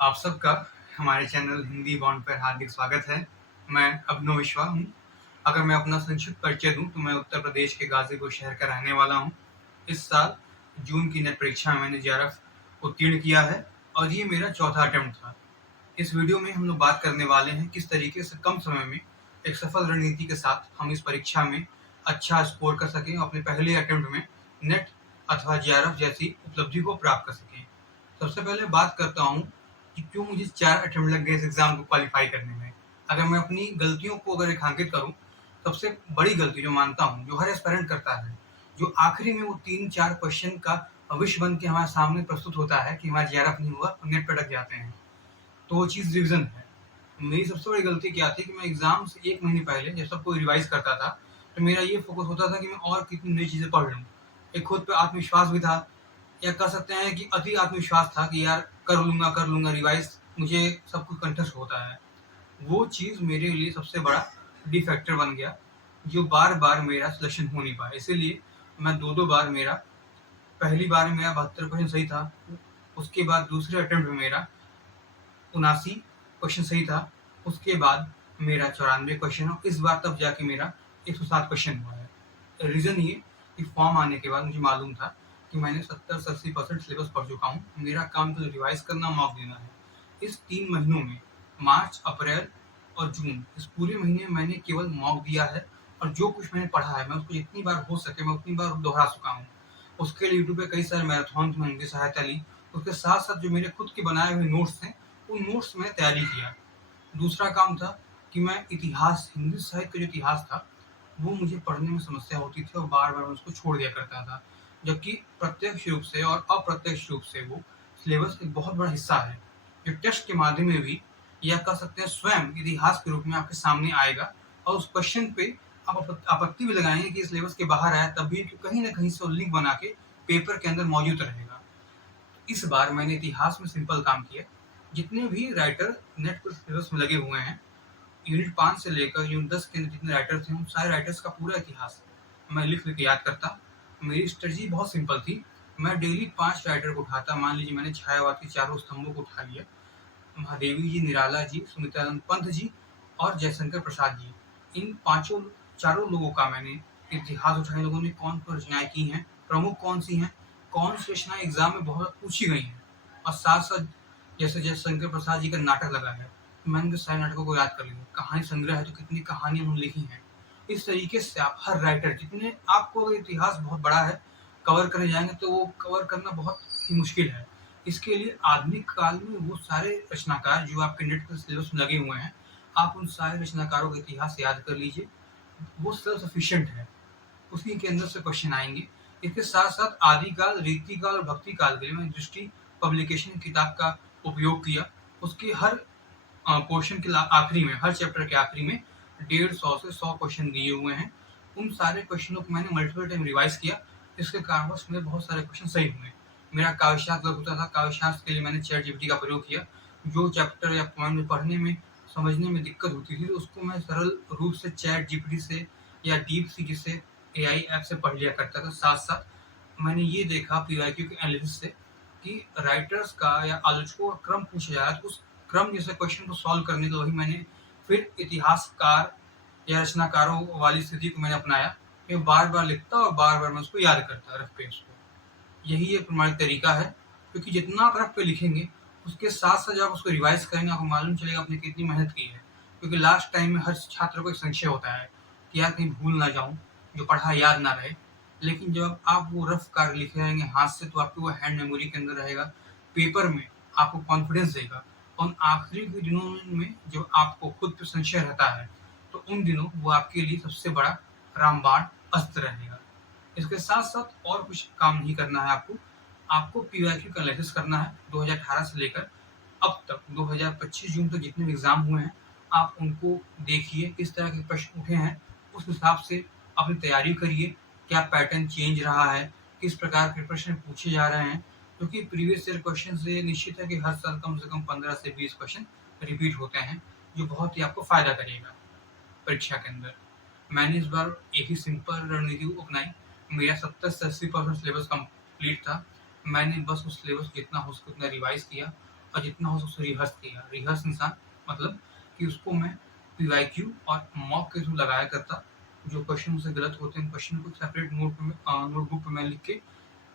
आप सबका हमारे चैनल हिंदी बॉन्ड पर हार्दिक स्वागत है। मैं अभिनव विश्वा हूँ। अगर मैं अपना संक्षिप्त परिचय दूँ तो मैं उत्तर प्रदेश के गाजीपुर शहर का रहने वाला हूँ। इस साल जून की नेट परीक्षा में मैंने जेआरएफ उत्तीर्ण किया है और ये मेरा चौथा अटेम्प्ट था। इस वीडियो में हम लोग बात करने वाले हैं किस तरीके से कम समय में एक सफल रणनीति के साथ हम इस परीक्षा में अच्छा स्कोर कर सकें और अपने पहले अटेम्प्ट में नेट अथवा जेआरएफ जैसी उपलब्धि को प्राप्त कर सकें। सबसे पहले बात करता हूँ कि क्यों मुझे 4 अटेम्प्ट लग गए इस एग्जाम को क्वालिफाई करने में। अगर मैं अपनी गलतियों को अगर रेखांकित करूँ, सबसे बड़ी गलती जो मानता हूँ, जो हर एस्पायरेंट करता है, जो आखिरी में वो 3-4 क्वेश्चन का भविष्य बन के हमारे सामने प्रस्तुत होता है कि हमारा जेआरएफ नहीं हुआ और नेट पे अटक जाते हैं, तो वो चीज़ रिविजन है। मेरी सबसे बड़ी गलती क्या थी कि मैं एग्जाम से 1 महीने पहले जब सब कोई रिवाइज करता था, तो मेरा ये फोकस होता था कि मैं और कितनी नई चीज़ें पढ़ लूँ। एक खुद पे आत्मविश्वास भी था, या कह सकते हैं कि अति आत्मविश्वास था कि यार कर लूँगा रिवाइज, मुझे सब कुछ कंठस्थ होता है। वो चीज़ मेरे लिए सबसे बड़ा डिफैक्टर बन गया, जो बार-बार मेरा सिलेक्शन हो नहीं पाया। इसीलिए मैं 2-2 बार मेरा पहली बार में मेरा 72 क्वेश्चन सही था, उसके बाद दूसरे अटेम्प्ट में मेरा 79 क्वेश्चन सही था, उसके बाद मेरा 94 क्वेश्चन और इस बार तब जाके मेरा 107 क्वेश्चन हुआ है। रीज़न ये कि फॉर्म आने के बाद मुझे मालूम था कि मैंने 70 से 80% सिलेबस पढ़ चुका हूँ। मेरा काम तो रिवाइज करना, मॉक देना है। इस 3 महीनों में मार्च, अप्रैल और जून, इस पूरे महीने में मैंने केवल मॉक दिया है और जो कुछ मैंने पढ़ा है मैं उसको जितनी बार हो सके मैं उतनी बार दोहरा चुका हूँ। उसके लिए यूट्यूब पे कई सारे मैराथन में उनकी सहायता ली। उसके साथ-साथ जो मेरे खुद के बनाए हुए नोट्स हैं, उन नोट्स में तैयारी किया। दूसरा काम था कि मैं इतिहास, हिंदी साहित्य का जो इतिहास था, वो मुझे पढ़ने में समस्या होती थी और बार-बार मैं उसको छोड़ दिया करता था। जबकि प्रत्यक्ष रूप से और अप्रत्यक्ष रूप से वो सिलेबस एक बहुत बड़ा हिस्सा है, जो टेस्ट के माध्यम में भी, या कह सकते हैं स्वयं इतिहास के रूप में आपके सामने आएगा और उस क्वेश्चन पे आप आपत्ति भी लगाएँगे कि सिलेबस के बाहर आया तब भी कहीं न कहीं से वो लिंक बना के पेपर के अंदर मौजूद रहेगा। इस बार मैंने इतिहास में सिंपल काम किया। जितने भी राइटर नेट पर सिलेबस में लगे हुए हैं, यूनिट 5 से लेकर यूनिट 10 के अंदर जितने राइटर थे, उन सारे राइटर्स का पूरा इतिहास मैं लिख-लिख के याद करता। मेरी स्ट्रेटजी बहुत सिंपल थी। मैं डेली 5 राइटर को उठाता। मान लीजिए मैंने छायावाद के चारों स्तंभों को उठा लिया। महादेवी जी, निराला जी, सुमित्रानंद पंत जी और जयशंकर प्रसाद जी। इन पाँचों चारों लोगों का मैंने इतिहास उठाया। इन लोगों ने कौन-कौन रचनाएँ की हैं, प्रमुख कौन-सी हैं, कौन-सी रचनाएँ एग्ज़ाम में बहुत पूछी गई हैं और साथ-साथ जैसे जयशंकर प्रसाद जी का नाटक लगा है, मैंने उनके सारे नाटकों को याद कर लिया। कहानी संग्रह है तो कितनी कहानियाँ उन्होंने लिखी हैं। इस तरीके से आप हर राइटर, जितने आपको अगर इतिहास बहुत बड़ा है, कवर करने जाएँगे तो वो कवर करना बहुत ही मुश्किल है। इसके लिए आधुनिक काल में वो सारे रचनाकार जो आपके नेट के सिलेबस में लगे हुए हैं, आप उन सारे रचनाकारों का इतिहास याद कर लीजिए। वो सेल्फ सफिशिएंट है। उसी के अंदर से क्वेश्चन आएँगे। इसके साथ-साथ आदिकाल, रीतिकाल और भक्ति काल के लिए मैंने दृष्टि पब्लिकेशन किताब का उपयोग किया। उसके हर पोर्शन के आखिरी में, हर चैप्टर के आखिरी में 150 से 100 क्वेश्चन दिए हुए हैं। उन सारे क्वेश्चनों को मैंने मल्टीपल टाइम रिवाइज़ किया। इसके कारणवश मेरे बहुत सारे क्वेश्चन सही हुए। मेरा काव्यशास्त्र गलत होता था, काव्यशास्त्र के लिए मैंने चैटजीपीटी का प्रयोग किया। जो चैप्टर या पॉइंट में पढ़ने में, समझने में दिक्कत होती थी, तो उसको मैं सरल रूप से चैटजीपीटी से या डीपसीक जैसे एआई ऐप से पढ़ लिया करता था। साथ-साथ मैंने ये देखा पीवाईक्यू के एनालिसिस से कि राइटर्स का या आलोचकों का क्रम पूछा जा रहा है, तो उस क्रम जैसे क्वेश्चन को सॉल्व करने के वही मैंने फिर इतिहासकार या रचनाकारों वाली स्थिति को मैंने अपनाया। मैं बार-बार लिखता और बार-बार मैं उसको याद करता रफ पे उसको। यही एक प्रमाणित तरीका है, क्योंकि जितना आप रफ पे लिखेंगे, उसके साथ-साथ जब आप उसको रिवाइज़ करेंगे, आपको मालूम चलेगा आपने कितनी मेहनत की है। क्योंकि लास्ट टाइम में हर छात्र को एक संशय होता है कि यार कहीं भूल ना जाऊँ, जो पढ़ा याद ना रहे। लेकिन जब आप वो रफ कार्य लिखे रहेंगे हाथ से, तो आपकी वो हैंड मेमोरी के अंदर रहेगा। पेपर में आपको कॉन्फिडेंस देगा। और आखिरी के दिनों में जब आपको खुद पे संशय रहता है, तो उन दिनों वो आपके लिए सबसे बड़ा रामबाण अस्त्र रहेगा। इसके साथ-साथ और कुछ काम नहीं करना है आपको। आपको पीवाईक्यू का एनालिसिस करना है। 2018 से लेकर अब तक 2025 जून तक जितने भी एग्ज़ाम हुए हैं, आप उनको देखिए, किस तरह के प्रश्न उठे हैं, उस हिसाब से अपनी तैयारी करिए। क्या पैटर्न चेंज रहा है, किस प्रकार के प्रश्न पूछे जा रहे हैं, क्योंकि प्रीवियस ईयर क्वेश्चन से निश्चित है कि हर साल कम से कम 15 से 20 क्वेश्चन रिपीट होते हैं, जो बहुत ही आपको फ़ायदा करेगा परीक्षा के अंदर। मैंने इस बार एक ही सिंपल रणनीति अपनाई। मेरा 70 से 80% सिलेबस कंप्लीट था। मैंने बस उस सिलेबस को जितना हो सके उतना रिवाइज़ किया और जितना हो उसे रिहर्स किया। रिहर्स इंसान मतलब कि उसको मैं पीवाईक्यू और मॉक के थ्रू लगाया करता। जो क्वेश्चन मुझसे गलत होते हैं क्वेश्चन को सेपरेट नोटबुक पे मैं लिख के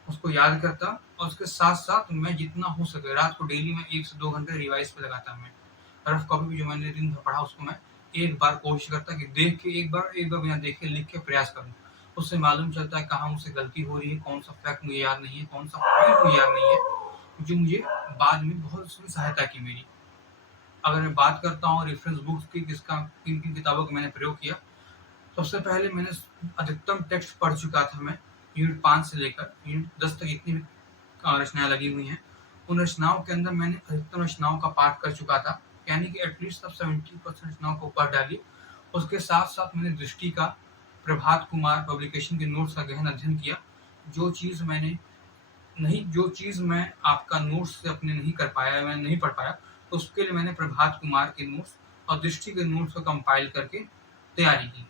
उसको याद करता, और उसके साथ साथ मैं जितना हो सके रात को डेली मैं 1 से 2 घंटे रिवाइज पे लगाता। मैं रफ कॉपी भी जो मैंने दिन भर पढ़ा उसको मैं एक बार कोशिश करता कि देख के एक बार बिना देखे लिख के प्रयास करूँ। उससे मालूम चलता है कहाँ मुझसे गलती हो रही है, कौन सा फैक्ट मुझे याद नहीं है, कौन सा पॉइंट मुझे याद नहीं है, जो मुझे बाद में बहुत उसमें सहायता की मेरी। अगर मैं बात करता हूँ रेफरेंस बुक्स की, किन किन किताबों का मैंने प्रयोग किया, सबसे पहले मैंने अधिकतम टेक्स्ट पढ़ चुका था। मैं यूनिट 5 से लेकर यूनिट 10 तक जितनी भी रचनाएं लगी हुई हैं, उन रचनाओं के अंदर मैंने अधिकतम रचनाओं का पाठ कर चुका था, यानी कि एटलीस्ट अब 70% रचनाओं को पढ़ डाली। उसके साथ साथ मैंने दृष्टि का, प्रभात कुमार पब्लिकेशन के नोट्स का गहन अध्ययन किया। जो चीज़ मैं आपका नोट्स से अपने नहीं कर पाया, मैं नहीं पढ़ पाया, तो उसके लिए मैंने प्रभात कुमार के नोट्स और दृष्टि के नोट्स को कंपाइल करके तैयारी की।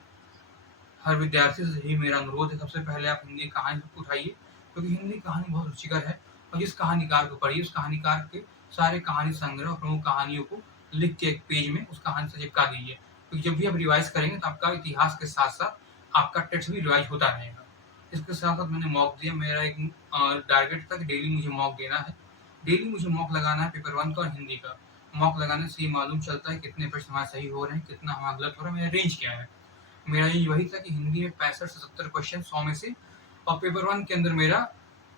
हर विद्यार्थी से यही मेरा अनुरोध है, सबसे पहले आप हिंदी कहानी उठाइए, क्योंकि हिंदी कहानी बहुत रुचिकर है, और जिस कहानीकार को पढ़िए उस कहानीकार के सारे कहानी संग्रह और प्रमुख कहानियों को लिख के एक पेज में उस कहानी से चिपका दीजिए, क्योंकि जब भी आप रिवाइज करेंगे तो आपका इतिहास के साथ साथ आपका टेक्स्ट भी रिवाइज होता रहेगा। इसके साथ साथ मैंने मॉक दिया। मेरा एक टारगेट था कि डेली मुझे मॉक देना है, डेली मुझे मॉक लगाना है पेपर 1 का और हिंदी का। मॉक लगाने से ये मालूम चलता है कितने प्रश्न हमारे सही हो रहे हैं, कितना हमारा गलत हो रहा है, मेरा रेंज क्या है। मेरा रेंज वही था कि हिंदी में 65 से 70 क्वेश्चन 100 में से, और पेपर 1 के अंदर मेरा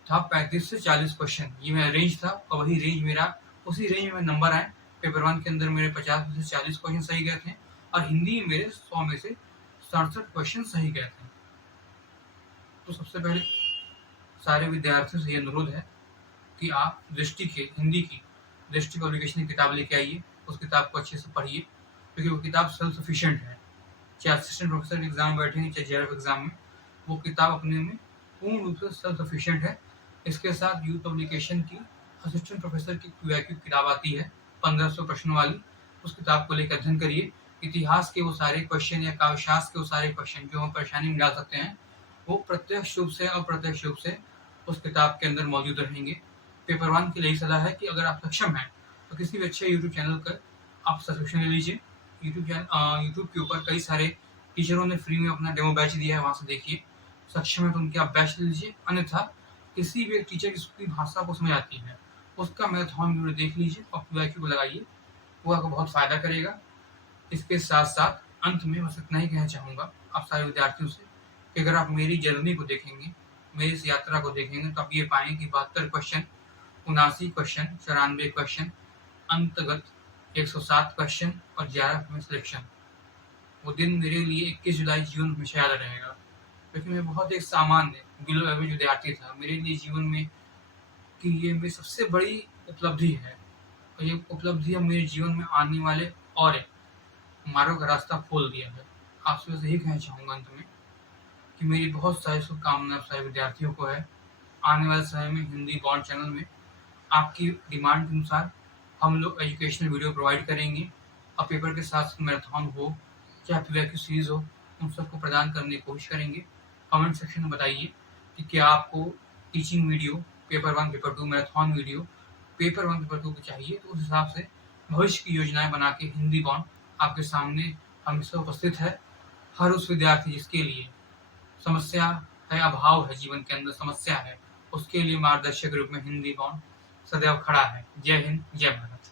था 35 से 40 क्वेश्चन। ये मेरा रेंज था, और वही रेंज मेरा, उसी रेंज में नंबर आए। पेपर 1 के अंदर मेरे 50 से 40 क्वेश्चन सही गए थे, और हिंदी में मेरे 100 में से 67 क्वेश्चन सही गए थे। तो सबसे पहले सारे विद्यार्थियों से ये अनुरोध है कि आप दृष्टि के हिंदी की दृष्टि पब्लिकेशन की किताब लेके आइए, उस किताब को अच्छे से पढ़िए, क्योंकि वो किताब सेल्फ सफिशिएंट है। चाहे असिस्टेंट प्रोफेसर एग्जाम में बैठेंगे, चाहे जेआरएफ एग्जाम में, वो किताब अपने में पूर्ण रूप से सेल्फ सफिशिएंट है। इसके साथ यूथ पब्लिकेशन की असिस्टेंट प्रोफेसर की क्यूआईक्यू किताब आती है 1500 प्रश्नों वाली, उस किताब को लेकर अध्ययन करिए। इतिहास के वो सारे क्वेश्चन या काव्यशास्त्र के वो सारे क्वेश्चन जो हम परेशानी में डाल सकते हैं, वो प्रत्यक्ष रूप से अप्रत्यक्ष रूप से उस किताब के अंदर मौजूद रहेंगे। पेपर 1 के लिए यही सलाह है कि अगर आप सक्षम हैं तो किसी भी अच्छे यूट्यूब चैनल का आप सब्सक्रिप्शन ले लीजिए। यूट्यूब के ऊपर कई सारे टीचरों ने फ्री में अपना डेमो बैच दिया है, वहाँ से देखिए। सक्षम है तो उनके आप बैच ले लीजिए, अन्यथा किसी भी एक टीचर जिसकी भाषा को समझ आती है उसका मैराथन वीडियो देख लीजिए और पीवाईक्यू को लगाइए, वो आपको बहुत फ़ायदा करेगा। इसके साथ साथ अंत में बस इतना ही कहना चाहूँगा आप सारे विद्यार्थियों से कि अगर आप मेरी जर्नी को देखेंगे, मेरी इस यात्रा को देखेंगे, तो आप ये पाएंगे कि 72 क्वेश्चन, 79 क्वेश्चन, 94 क्वेश्चन, अंतगत 107 क्वेश्चन और 11 में सिलेक्शन। वो दिन मेरे लिए 21 जुलाई जीवन हमेशा याद रहेगा, क्योंकि मैं बहुत एक सामान्य बिलो एवरेज विद्यार्थी था। मेरे लिए जीवन में कि ये मेरी सबसे बड़ी उपलब्धि है, और ये उपलब्धि अब मेरे जीवन में आने वाले और एक मार्ग का रास्ता खोल दिया है। आपसे बस यही कहना चाहूँगा अंत में कि मेरी बहुत सारी शुभकामनाएं सारे विद्यार्थियों को है। आने वाले समय में हिंदी बॉन्ड चैनल में आपकी डिमांड के अनुसार हम लोग एजुकेशनल वीडियो प्रोवाइड करेंगे, और पेपर के साथ मैराथन हो चाहे पीवाईक्यू सीरीज हो, उन सबको प्रदान करने की कोशिश करेंगे। कमेंट सेक्शन में बताइए कि क्या आपको teaching video paper 1 paper 2 marathon video paper 1 paper 2 को चाहिए, तो उस हिसाब से भविष्य की योजनाएं बना के हिंदी बॉन्ड आपके सामने हमेशा उपस्थित है। हर उस विद्यार्थी जिसके लिए समस्या है, अभाव है, जीवन के अंदर समस्या है, उसके लिए मार्गदर्शक रूप में हिंदी बॉन्ड सदैव खड़ा है। जय हिंद, जय भारत।